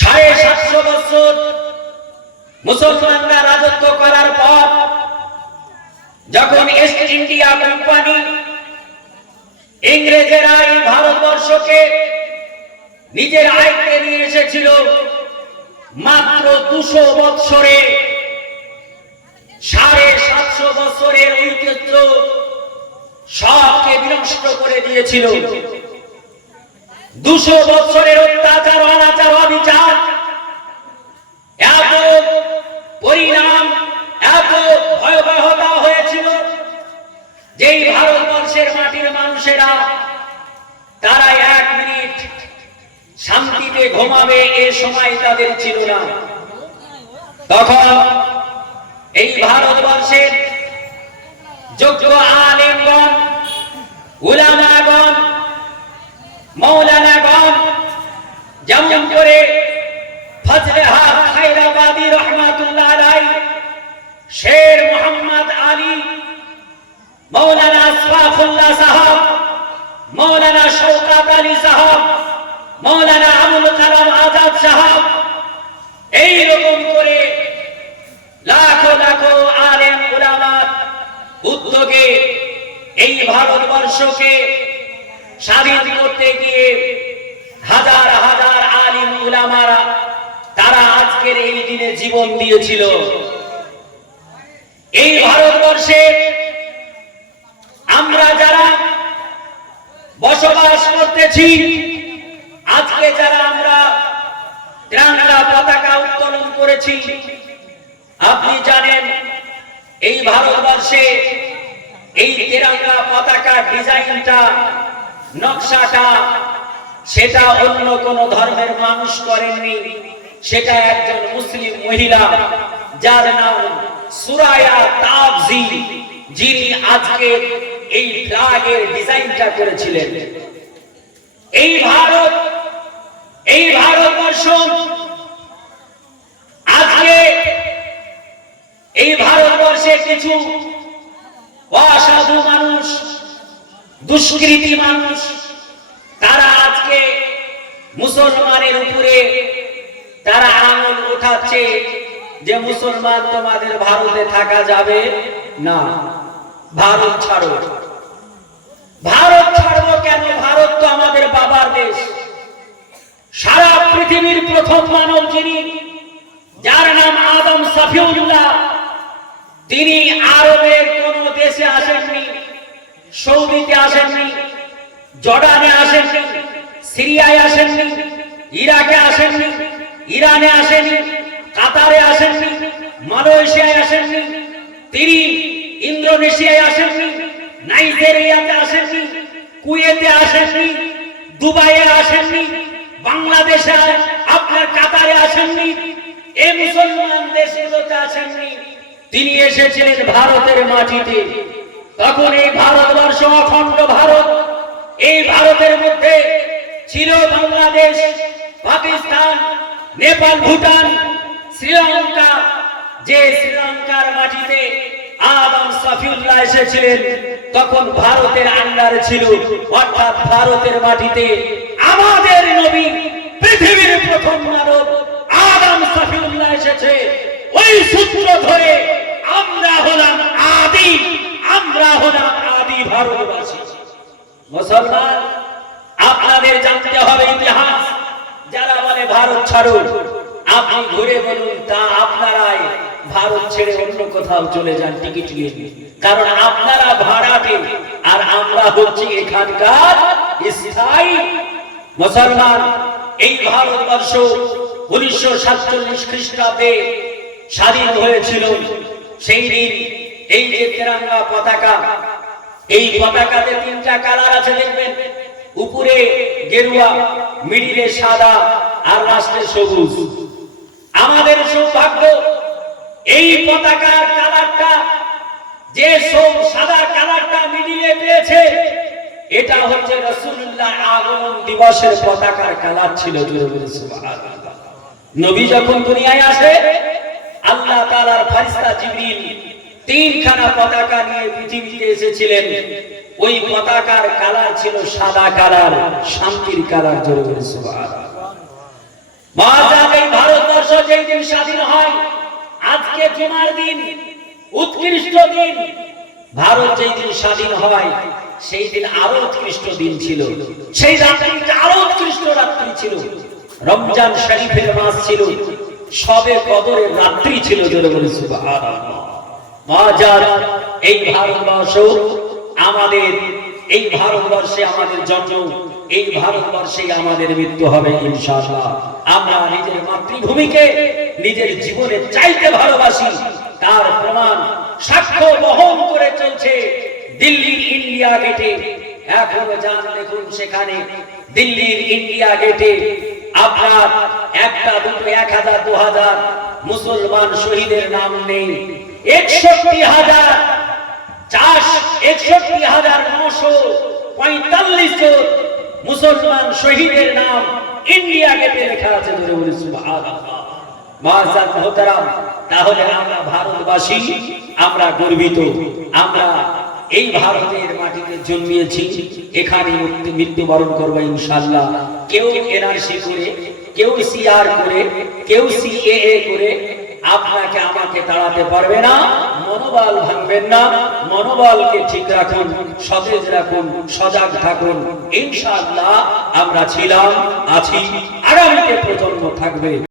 750 বছর মুসলমানরা রাজত্ব করার পর যখন ইস্ট ইন্ডিয়া কোম্পানি ইংরেজেরা এই ভারতবর্ষকে নিজের আয়ত্তে নিয়ে এসেছিল, মাত্র 200 বছরে 750 বছরের ঐতিহ্য সবকে বিনষ্ট করে দিয়েছিল। 200 বছরের অত্যাচার, অনাচার, অবিচার, এত পরিণাম, এত ভয়াবহতা হয়েছিল যেই ভারতবর্ষের মাটির মানুষেরা তারা 1 মিনিট শান্তিতে ঘুমাবে এ সময় তাদের ছিল না। তখন এই ভারতবর্ষের যোগ্য আলেমগণ, উলামাগণ, মৌলানাগণ, যেমন করে ফজলে হক খায়রাবাদী রহমাতুল্লাহ আলাইহি, শের মোহাম্মদ আলী, মৌলানা আসফাকুল্লাহ সাহেব, মৌলানা শওকত আলী সাহেব, মৌলানা আবুল কালাম আজাদ সাহেব, এইরকম করে লাখো লাখো আলেম উলামার উদ্যোগে এই ভারতবর্ষকে স্বাধীন করতে গিয়ে হাজার হাজার আলিম উলামারা তারা আজকের এই দিনে জীবন দিয়েছিল। এই ভারতবর্ষে আমরা যারা বসবাস করতেছি, আজকে যারা আমরা ত্রিরঙ্গা পতাকা উত্তোলন করেছি, আপনি জানেন এই ভারতবর্ষে এই ত্রিরঙ্গা পতাকা ডিজাইনটা, নকশাটা সেটা অন্য কোন ধর্মের মানুষ করেননি, সেটা একজন মুসলিম মহিলা যার নাম সুরায়া তাবজি, যিনি আজকে এই ফ্ল্যাগের ডিজাইনটা করেছিলেন। এই ভারতবর্ষ আজকে এই ভারতবর্ষে কিছু অসাধু মানুষ, দুষ্কৃতী মানুষ, তারা আজকে মুসলমানের উপরে তারা আঙুল উঠাচ্ছে যে মুসলমান তোমাদের ভারতে থাকা যাবে না, ভারত ছাড়ো। ভারত ছাড়বো কেন? ভারত তো আমাদের বাবার দেশ। সারা পৃথিবীর প্রথম মানব যিনি, যার নাম আদম সফিউল্লাহ, তিনি আরবের কোন দেশে আসেননি, সৌদিতে আসেননি, জর্ডানে আসেননি, সিরিয়ায় আসেননি, ইরাকে আসেননি, ইরানে আসেননি, কাতারে আসেননি, মালয়েশিয়ায় আসেননি, তিনি ইন্দোনেশিয়ায় আসেননি, নাইজেরিয়াতে আসেননি, কুয়েতে আসেননি, দুবাইয়ে আসেননি, বাংলাদেশে আপনার কাতারে আসেননি, এই মুসলমান দেশগুলোতে আসেননি। তিনি এসেছিলেন ভারতের মাটিতে। তখন এই ভারতবর্ষ অখণ্ড ভারত। এই ভারতের মধ্যে ছিল বাংলাদেশ, পাকিস্তান, নেপাল, ভুটান, শ্রীলঙ্কা। যে শ্রীলঙ্কার মাটিতে আদম সফিউল্লাহ এসেছিলেন তখন ভারতের আন্ডারে ছিল, অর্থাৎ ভারতের মাটিতে আমাদের নবী, পৃথিবীর প্রথম মানব আদম সফিউল্লাহ এসেছে। ওই সূত্র ধরে আমরা হলাম আদি ভারতবাসী। মুসলমান, আপনাদের জানতে হবে ইতিহাস। যারা বলে ভারত ছাড়ো, আপনি ঘুরে বলুন তা আপনারাই ভারত ছেড়ে অন্য কোথাও চলে যান টিকিট নিয়ে, কারণ আপনারা ভাড়াটে আর আমরা হচ্ছি এখানকার স্থায়ী। মুসলমান, এই ভারতবর্ষ 1947 খ্রিস্টাব্দে স্বাধীন হয়েছিল। সেই দিন এই যে ত্রিরঙ্গা পতাকা, এই পতাকাতে 3টা কালার আছে, দেখবেন, উপরে গেরুয়া, মিডিলে সাদা আর লাস্টে সবুজ। আমাদের সৌভাগ্য এই পতাকার কালারটা, যে সাদা কালারটা মিডিলে পেয়েছে, এটা হচ্ছে রাসূলুল্লাহ আগমন দিবসের পতাকার কালার ছিল। সুবহানাল্লাহ। নবী যখন দুনিয়ায় আসে, আল্লাহ তাআলার ফেরেশতা জিবরিল 3খানা পতাকা নিয়ে পৃথিবীতে এসেছিলেন। ওই পতাকার কালার ছিল সাদা কালার, শান্তির কালার। জোরে বলে সুবহানাল্লাহ। যেই দিন স্বাধীন হয়, আজকে জুমার দিন, উৎকৃষ্ট দিন। ভারত যেই দিন স্বাধীন হয় সেই দিন আরো উৎকৃষ্ট দিন ছিল, সেই রাত্রিটা আরো উৎকৃষ্ট রাত্রি ছিল। রমজান শরীফের মাস ছিল, শবে কদরের রাত্রি ছিল। জোরে বলি সুবহানাল্লাহ। মাজার এই ভারতবর্ষ আমাদের, এই ভারতবর্ষে আমাদের জন্ম, এই ভারতবর্ষেই আমাদের মৃত্যু হবে ইনশাআল্লাহ। আমরা নিজের মাতৃভূমিকে নিজের জীবনের চাইতে ভালোবাসি, তার প্রমাণ সাক্ষ্য বহন করে চলছে দিল্লির ইন্ডিয়া গেটে। এখনো যান দেখুন, সেখানে দিল্লির ইন্ডিয়া গেটে আপনার একটা দুটো 1000 2000 মুসলমান শহীদের নাম নেই। 61,945 জন মুসলমান শহীদের নাম ইন্ডিয়া গেটে লেখা আছে। সুবহানাল্লাহ। মুআজ্জাজ মুহতারাম, তাহলে আমরা ভারতবাসী, আমরা গর্বিত। আমরা এই ভারতের মাটিতে জন্মিয়েছি, এখানে মৃত্যুবরণ করবো ইনশাআল্লাহ। কেউ এনআরসি করে, কেউ সিআর করে, কেউ সিএএ করে আপনাকে আমাকে তাড়াতে পারবে না। মনোবল ভাঙবেন না, মনোবলকে ঠিক রাখুন, সতেজ রাখুন, সজাগ থাকুন। ইনশাআল্লাহ আমরা ছিলাম, আছি, আগামীতে প্রজন্ম থাকবে।